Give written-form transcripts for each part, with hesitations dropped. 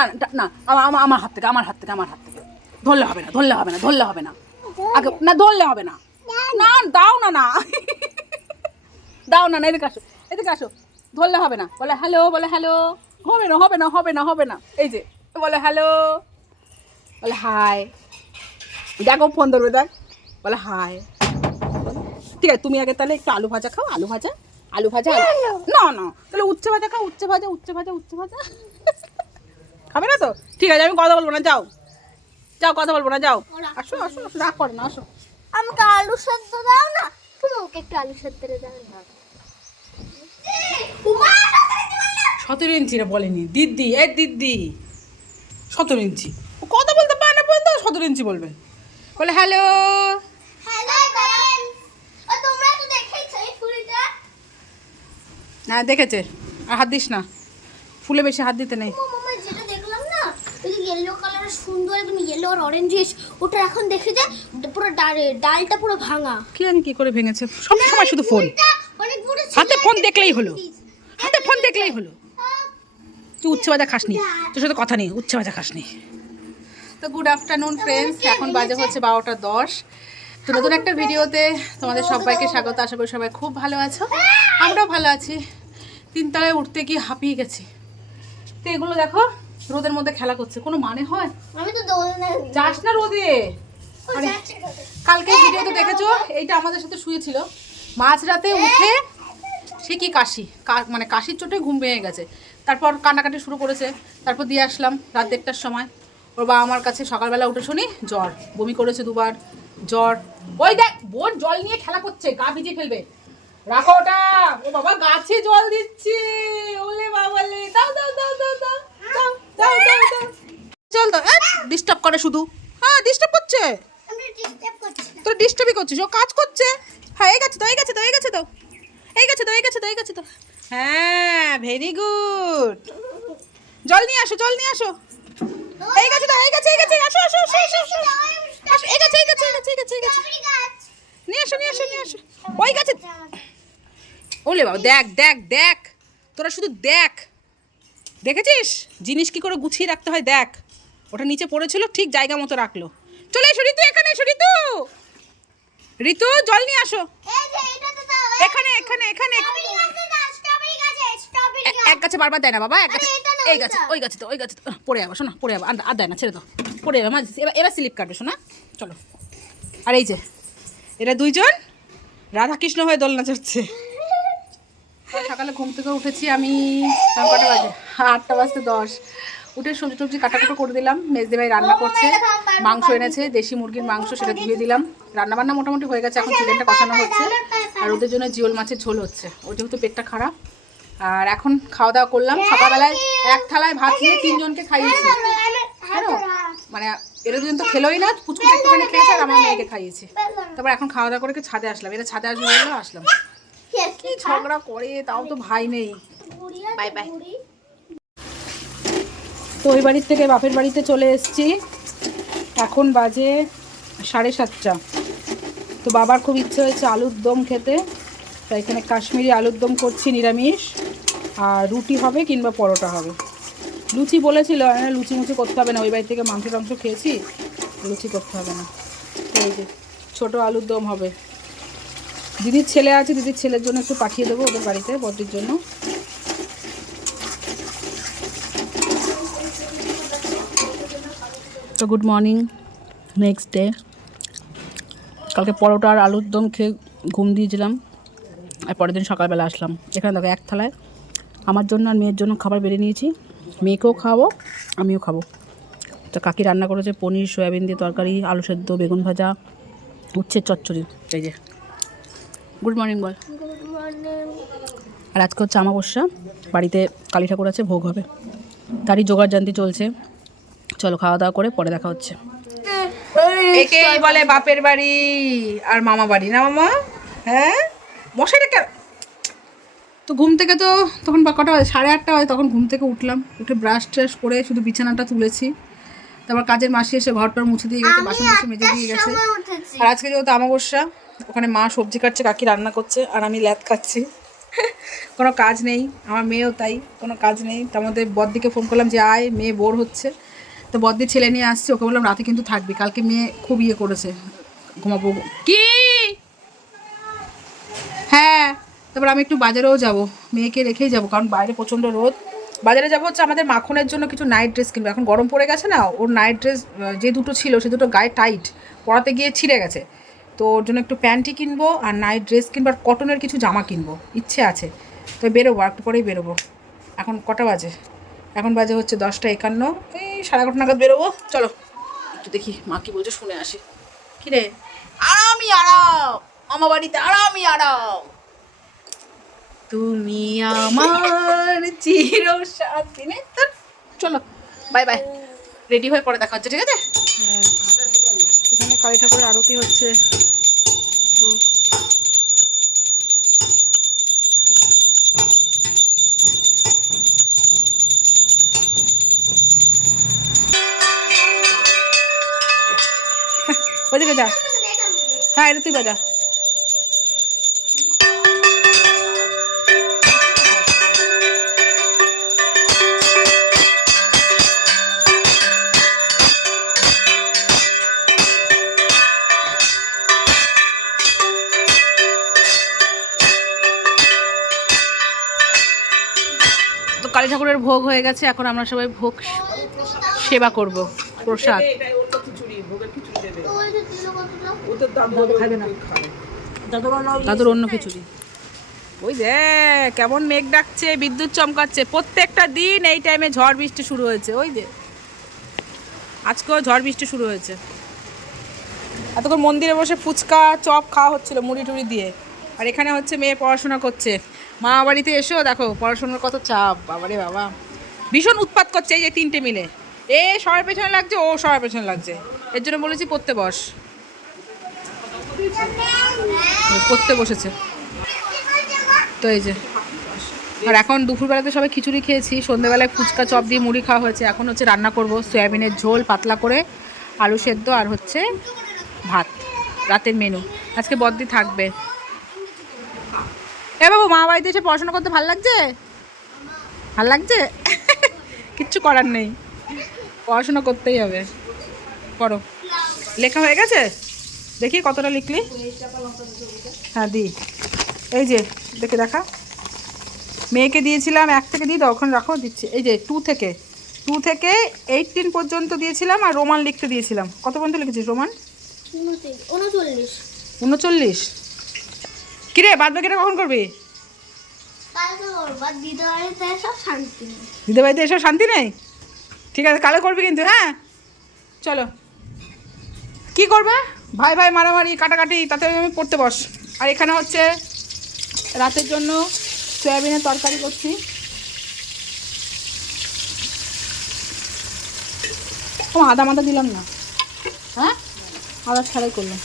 না না, আমার হাত থেকে ধরলে হবে না আগে না, ধরলে হবে না, না দাও না না দাও না, এদিকে আসো, ধরলে হবে না, বলে হ্যালো, হবে না, এই যে বলে হ্যালো, বলে হাই, দেখো ফোন ধরবে, দেখ, বলে হাই। ঠিক আছে, তুমি আগে তাহলে একটু আলু ভাজা খাও, আলু ভাজা না না, তাহলে উচ্ছে ভাজা খাও, উচ্ছে ভাজা খাবে না তো? ঠিক আছে, আমি কথা বলবো না, যাও কথা বলবো না, যাও, আসো রাগ করে না, আসো। আমাকে আলু সেদ্ধ দাও না, তুমি ওকে একটু আলু সেদ্ধ দাও না। 17 ইঞ্চি রে বলেনি দিদি, দিদি 17 ইঞ্চি, ও কথা বলতে পারে না, বলতে 17 ইঞ্চি বলবে, বলে হ্যালো। তোমরা তো দেখেছো এই ফুলটা? না দেখেছে, আর হাত দিস না, ফুলে বেশি হাত দিতে নেই। মামা যেটা দেখলাম না, ওই যে ইয়েলো কালারের সুন্দর একদম ইয়েলো আর অরেঞ্জিশ, ওটা এখন দেখে যে পুরো ডালটা পুরো ভাঙা। কি জানি কি করে ভেঙেছে, সব সময় শুধু ফোন, হাতে ফোন দেখলেই হলো, তুই উচ্ছে ভাজা খাসনি, তোর সাথে কথা নেই, উচ্ছে ভাজা খাসনি। তো গুড আফটারনুন ফ্রেন্ডস, এখন বাজে হচ্ছে 12:10। তো নতুন একটা ভিডিওতে তোমাদের সবাইকে স্বাগত, আশা করি সবাই খুব ভালো আছো, আমরাও ভালো আছি। 3 তলায় উঠতে গিয়ে হাঁপিয়ে গেছি। তো এগুলো দেখো রোদের মধ্যে খেলা করছে, কোনো মানে হয়? আমি তো দোলনা যাস না রোদে। আরে কালকে ভিডিওতে দেখেছো, এইটা আমাদের সাথে শুয়েছিল, মাঝরাতে উঠে সে কি মানে কাশির চোটে ঘুম ভেঙে গেছে, তারপর কান্নাকাটি শুরু করেছে, তারপর দিয়ে আসলাম রাত 1টার সময়, ওর বাবা আমার কাছে সকালবেলা উঠে শুনি জ্বর, বমি করেছে 2বার, জ্বর। ওই দেখ বোন জল নিয়ে খেলা করছে, গা ভিজে ফেলবে, রাখো ওটা। ও বাবা গাছে জল দিচ্ছে, ওলে বাবালে, দাও চল দাও, ডিস্টার্ব করে শুধু, হ্যাঁ ডিস্টার্ব করছে, তোর ডিস্টার্বই করছিস, ও কাজ করছে। হ্যাঁ এই গেছে তো হ্যাঁ ভেরি গুড, জল নিয়ে আসো, এই গেছে আসো, এই গেছে নিয়ে আসো, ওই গাছে। ওলে বাবা, দেখ তোরা শুধু দেখেছিস জিনিস কি করে গুছিয়ে রাখতে হয়, দেখ ওটা নিচে পড়েছিল, ঠিক জায়গা মতো রাখলো। চলে এসো ঋতু, এখানে এসো, ঋতু জল নিয়ে আসো, এখানে এক গাছে বারবার দেয় না বাবা, এক গাছে, এই গাছে ওই গাছে তো পড়ে যাবো শোনা, আর দেয় না, ছেড়ে দাও, পড়ে যাবে মাঝে, এবার স্লিপ কাটবে শোনা, চলো। আর এই যে এরা 2জন রাধাকৃষ্ণ হয়ে দোলনা চড়ছে। সকালে ঘুম থেকে উঠেছি আমি, কটা বাজে, 8:10 উঠে সবজি টবজি কাটাকুটো করে দিলাম, মেজদি ভাই রান্না করছে, মাংস এনেছে, দেশি মুরগির মাংস, সেটা ধুয়ে দিলাম, রান্নাবান্না মোটামুটি হয়ে গেছে, এখন চিকেনটা কষানো হচ্ছে, আর ওদের জন্য জিওল মাছের ঝোল হচ্ছে, ওর যেহেতু পেটটা খারাপ। আর এখন খাওয়া দাওয়া করলাম, সকালবেলায় 1 থালায় ভাত নিয়ে 3 জনকে খাইয়েছি, জানো, মানে এরা 2জন তো খেলোই না, পুচকু একটুখানি খেয়েছে আর আমার মেয়েকে খাইয়েছি। তারপর এখন খাওয়া দাওয়া করে ছাদে আসলাম, এরা ছাদে আসবে বললো আসলাম, কি ঝগড়া করে, তাও তো ভাই নেই। বাই। তো ওই বাড়ির থেকে বাপের বাড়িতে চলে এসেছি, এখন বাজে 7:30। তো বাবার খুব ইচ্ছে হয়েছে আলুর দম খেতে, তাই এখানে কাশ্মীরি আলুর দম করছি নিরামিষ, আর রুটি হবে কিংবা পরোটা হবে। লুচি বলেছিল, লুচি মুচি করতে হবে না, ওই বাড়ি থেকে মাংস টাংস খেয়েছি, লুচি করতে হবে না। তো এই যে ছোটো আলুর দম হবে, দিদির ছেলে আছে, দিদির ছেলের জন্য একটু পাঠিয়ে দেবো ওদের বাড়িতে, বদ্রির জন্য। তো গুড মর্নিং, নেক্সট ডে। কালকে পরোটা আর আলুর দম খেয়ে ঘুম দিয়েছিলাম, আর পরের দিন সকালবেলা আসলাম। এখানে দেখো 1 থালায় আমার জন্য আর মেয়ের জন্য খাবার বেড়ে নিয়েছি, মেয়েকেও খাওয়াবো আমিও খাবো। তো কাকি রান্না করেছে পনির সয়াবিন দিয়ে তরকারি, আলু সেদ্ধ, বেগুন ভাজা, উচ্ছের চচ্চড়ি। এই যে গুড মর্নিং বল। আর আজকে হচ্ছে অমাবস্যা, বাড়িতে কালী ঠাকুর আছে, ভোগ হবে, তারই জোগাড় জানতি চলছে। চলো খাওয়া দাওয়া করে পরে দেখা হচ্ছে। একেই বলে বাপের বাড়ি আর মামা বাড়ি, না মামা? হ্যাঁ মশাইটা কেন? তো ঘুম থেকে তো তখন কটা হয়, 8:30 হয়, তখন ঘুম থেকে উঠলাম, উঠে ব্রাশ ট্রাশ করে শুধু বিছানাটা তুলেছি, তারপর কাজের মাসি এসে ঘরটার মুছে দিয়ে গেছে, বাসন টাসন মেজে দিয়ে গেছে। আর আজকে যেহেতু অমাবস্যা, ওখানে মা সবজি কাটছে, কাকি রান্না করছে, আর আমি ল্যাদ খাচ্ছি। কোনো কাজ নেই, আমার মেয়েও তাই, কোনো কাজ নেই। তার মধ্যে বদ্দিকে ফোন করলাম যে আয়, মেয়ে বোর হচ্ছে। তো বদ্দির ছেলে নিয়ে আসছে, ওকে বললাম রাতে কিন্তু থাকবি, কালকে মেয়ে খুব ইয়ে করেছে, ঘুমাবো। কি হ্যাঁ, তারপর আমি একটু বাজারেও যাব, মেয়েকে রেখেই যাব, কারণ বাইরে প্রচণ্ড রোদ। বাজারে যাবো হচ্ছে আমাদের মাখনের জন্য কিছু নাইট ড্রেস কিনবো, এখন গরম পড়ে গেছে না, ওর নাইট ড্রেস যে দুটো ছিল সে দুটো গায়ে টাইট, পরাতে গিয়ে ছিঁড়ে গেছে। তো ওর জন্য একটু প্যান্টি কিনবো আর নাইট ড্রেস কিনবো আর কটনের কিছু জামা কিনবো, ইচ্ছে আছে। তো বেরোবো, একটু পরেই বেরোবো। এখন কটা বাজে? এখন বাজে হচ্ছে 10টা 51, এই 11:30 নাগাদ বেরোবো। চলো একটু দেখি মা কি বলছে, শুনে আসি। কিরে, আরামই আরাম, আমার বাড়িতে আরামই আরাম, তুমি আমার চির সাথী। চলো বাই বাই, রেডি হয়ে পরে দেখা হচ্ছে, ঠিক আছে? এখানে কালী ঠাকুরের আরতি হচ্ছে। তো ওইদিকে যা, হ্যাঁ এটা তুই বাজা। তো কালী ঠাকুরের ভোগ হয়ে গেছে, এখন আমরা সবাই ভোগ সেবা করব, প্রসাদ। খাবে না দাদুর অন্য খিচুড়ি। ওই যে কেমন মেঘ ডাকছে, বিদ্যুৎ চমকাচ্ছে, প্রত্যেকটা দিন এই টাইমে ঝড় বৃষ্টি শুরু হয়েছে। ওই যে আজকেও ঝড় বৃষ্টি শুরু হয়েছে। এতক্ষণ মন্দিরে বসে ফুচকা চপ খাওয়া হচ্ছিল মুড়ি টুড়ি দিয়ে, আর এখানে হচ্ছে মেয়ে পড়াশোনা করছে। মা বাড়িতে এসেও দেখো পড়াশোনার কত চাপ, বাবারে বাবা, ভীষণ উৎপাত করছে। এই যে 3টে মিলে, এ সবার পেছনে লাগছে, ও সবার পেছনে লাগছে। এর জন্য বলেছি পড়তে বস, পড়তে বসেছে। তো এই যে, আর এখন দুপুরবেলাতে সবাই খিচুড়ি খেয়েছি, সন্ধ্যেবেলায় ফুচকা চপ দিয়ে মুড়ি খাওয়া হয়েছে। এখন হচ্ছে রান্না করব সয়াবিনের ঝোল পাতলা করে, আলু সেদ্ধ আর হচ্ছে ভাত, রাতের মেনু। আজকে বদ্দি থাকবে। এ বাবু, মা বাড়িতে এসে পড়াশোনা করতে ভাল লাগছে? ভাল লাগছে? কিচ্ছু করার নেই, পড়াশোনা করতেই হবে, করো। লেখা হয়ে গেছে? দেখি কতটা লিখলি। হ্যাঁ দি, এই যে দেখে দেখা, মেয়েকে দিয়েছিলাম 1 থেকে দিয়ে দাও, ওখানে রাখো, দিচ্ছি। এই যে 2 থেকে 18 পর্যন্ত দিয়েছিলাম, আর রোমান লিখতে দিয়েছিলাম। কত পর্যন্ত লিখেছিস রোমান? 39। কিরে, বাদ বাকিটা কখন করবি? দিদা বাড়িতে এসব শান্তি নেই, ঠিক আছে কালে করবি কিন্তু। হ্যাঁ চলো, কি করবে ভাই ভাই মারামারি কাটাকাটি, তাতে আমি পড়তে বস। আর এখানে হচ্ছে রাতের জন্য সয়াবিনের তরকারি করছি। ও আদা মাদা দিলাম না, হ্যাঁ আদা ছাড়াই করলাম।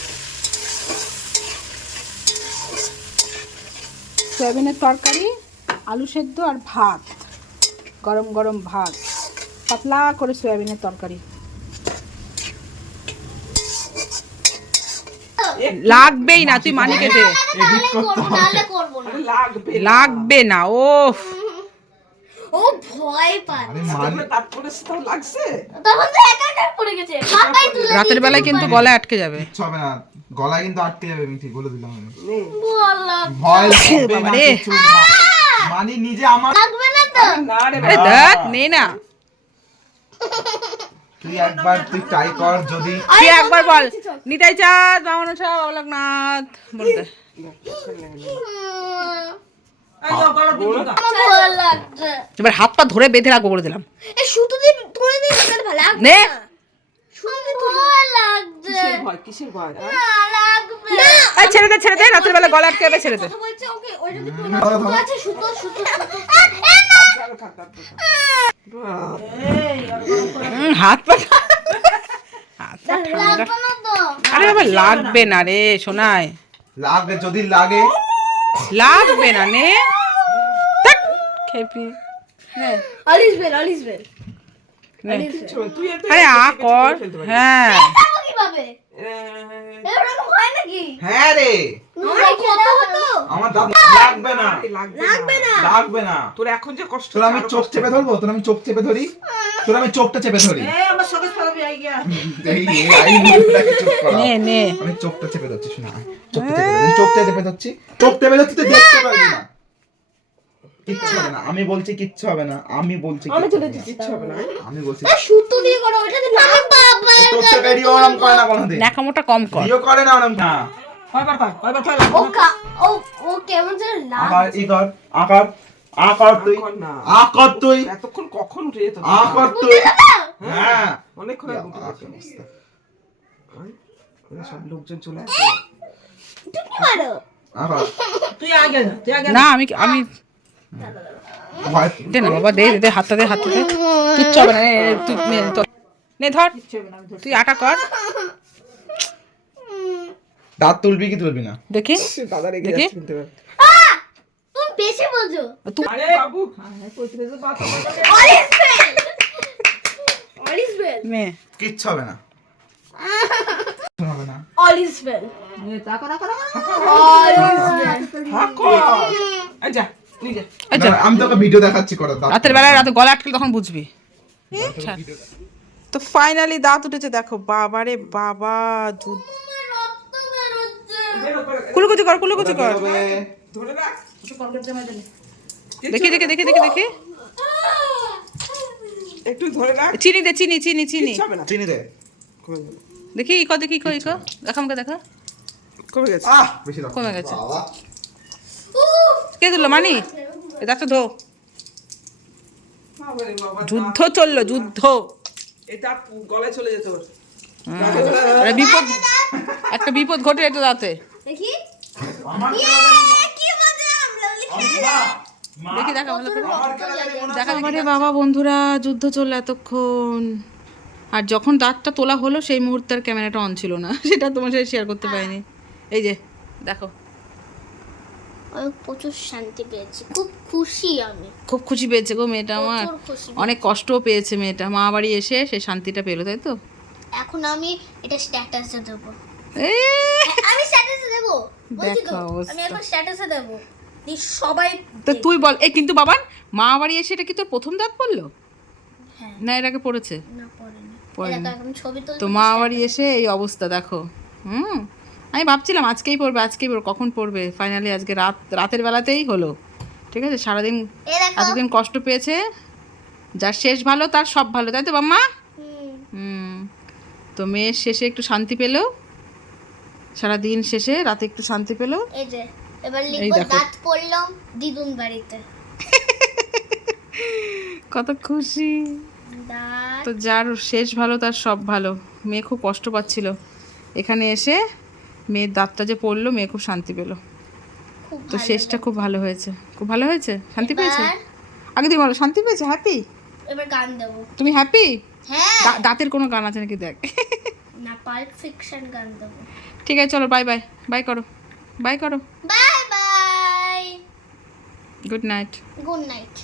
সয়াবিনের তরকারি, আলু সেদ্ধ আর ভাত, গরম গরম ভাত, পাতলা করে সয়াবিনের তরকারি। লাগবেই না, তুই মানিকে দে, লাগবে না। ও ও ভয় পায়, রাতের বেলায় কিন্তু গলায় আটকে যাবে, হবে না, গলায় কিন্তু আটকে যাবে, আমি ঠিক বলে দিলাম। ভয় মানে নিজে আমার লাগবে না তো, আরে দেখ নে না, তুই একবার তুই ট্রাই কর, যদি তুই একবার বল নিতাই চাঁদ বামন শাহ বাবলাকনাথ বলতে। এবার হাত পা ধরে বেঁধে রাখবো বলে দিলাম। সুতো দিয়ে ধরে দিয়ে ভালো লাগবে নে, কিসের ভয় লাগবে না, ছেড়ে দে ছেড়ে দে, রাতের বেলা গলা আটকে যাবে, ছেড়ে দে। বলছে ওকে ওইটা তো সুতো আছে, সুতো সুতো হাত পা লাগবে না তো, আরে বাবা লাগবে না রে সোনাই, লাগে, যদি লাগে লাগবে না, নে খেপি, নে অলিস বেল নে। আরে আ কর, হ্যাঁ কিভাবে এরকম হয় নাকি হ্যাঁ রে কত হতো আমার দাঁত লাগবে না লাগবে না তোর এখন যে কষ্ট তোর আমি চোখ চেপে ধরবো তোর আমি চোখ চেপে ধরি তোর আমি চোখটা চেপে ধরি আমার সকাল পাবি আই গিয়া এই মুখটাকে চুপ করা নে নে আমি চোখটা চেপে ধরছি শোনা চোখটা চেপে ধরছি চোখটা চেপে ধরছি তুই দেখতে পারবি না কিচ্ছু হবে না আমি বলছি কিচ্ছু হবে না আমি বলছি কিচ্ছু হবে না আমি বলছি সুতো দিয়ে করো ওটাতে না বাবা তোর থেকে রিও ওরম করে না কোনোদিন ন্যাকামোটা কম কর রিও করে না ওরম না কয়বার কয় ও ও কেমন যেন আকার ই কর আকার তুই কর না আকার তুই এতক্ষণ কখন উঠে যেত আকার তুই হ্যাঁ অনেকক্ষণ আগে উঠে আকার গেছে। অবস্থা। সব লোকজন চলে আসছে মারো আকার তুই আগে না আমি আমি ভয় দে না বাবা দে দে হাতটা দে কিচ্ছু হবে না তুই নে ধর তুই আটা কর দাঁত তুলবি কি তুলবি না দেখি দাদা রেগে দেখি? যাচ্ছে কিন্তু এবার। তুমি বেশি বোঝো তুই আরে বাবু কইতে গেছে বাত অল ইজ ওয়েল নে কিচ্ছু হবে না হবে না অল ইজ ওয়েল হাকো আচ্ছা নিয়ে যা আচ্ছা না, আমি তোকে ভিডিও দেখাচ্ছি করো দাঁত রাতের বেলায় রাতে গলা আটকে তখন বুঝবি তো ফাইনালি দাঁত উঠেছে দেখো বাবা রে বাবা রক্ত বেরোচ্ছে কুলুকুচি কর কুলুকুচি কর হবে। ধরে রাখ দেখি দেখি দেখি দেখি দেখি একটু ধরে রাখ চিনি দে চিনি চিনি চিনি কিচ্ছু হবে না চিনি দে কমে গেল। দেখি ইকো দেখি ইকো ইকো দেখা আমাকে দেখা কমে গেছে বেশি দাও কমে গেছে বাবা কে দিল মানি এ দাঁতটা ধো বাবারে বাবা যুদ্ধ চললো যুদ্ধ এটা গলায় চলে যেত ওর। আরে বিপদ একটা বিপদ ঘটে এটা দাঁতে দেখি আমার কি মজা লাভলি দেখি দেখা ভালো করে আমার কেন জানি মনে দেখা আরে বাবা বন্ধুরা যুদ্ধ চললো এতক্ষণ আর যখন দাঁতটা তোলা হলো সেই মুহূর্তে আর ক্যামেরাটা অন ছিল না সেটা তোমার সাথে শেয়ার করতে পারিনি এই যে দেখো আমি প্রচুর শান্তি পেয়েছি খুব খুশি আমি খুব খুশি পেয়েছে গো মেয়েটা আমার প্রচুর খুশি অনেক কষ্টও পেয়েছে মেয়েটা মা বাড়ি এসে সেই শান্তিটা পেলো তাই তো এখন আমি এটা স্ট্যাটাসে দেব এ, আমি স্ট্যাটাসে দেব বলছি তো দেখো অবস্থা। আমি এখন স্ট্যাটাসে দেব সবাই তো তুই বল এই কিন্তু বাবান মা বাড়ি এসে এটা কি তোর প্রথম দাঁত পড়লো হ্যাঁ না এর আগে পড়েছে না পড়েনি পড়েনি। এটা এখন ছবি তুলতে তো মা বাড়ি এসে এই অবস্থা দেখো আমি ভাবছিলাম আজকেই পড়বে কখন পড়বে ফাইনালি আজকে রাতের বেলাতেই হলো ঠিক আছে সারাদিন এই দেখো এতদিন কষ্ট পেয়েছে যার শেষ ভালো তার সব ভালো তাই তো বাম্মা হুম, তো মেয়ের শেষে একটু শান্তি পেলো সারাদিন শেষে রাতে একটু শান্তি পেলো এই যে এবার এই লিখবো দেখো। দাঁত পড়লাম দিদুন বাড়িতে কত খুশি দাঁত তো যার শেষ ভালো তার সব ভালো মেয়ে খুব কষ্ট পাচ্ছিল এখানে এসে মেয়ের দাঁতটা যে পড়লো মেয়ে খুব শান্তি পেলো খুব তো ভালো শেষটা খুব ভালো হয়েছে খুব ভালো হয়েছে শান্তি পেয়েছে এবার আগে তুমি বলো শান্তি পেয়েছে হ্যাপি এবার গান দেবো তুমি হ্যাপি হ্যাঁ দাঁতের কোনো গান আছে নাকি দেখ না পাল্প ফিকশন গান দেবো ঠিক আছে চলো বাই বাই বাই করো bye bye good night good night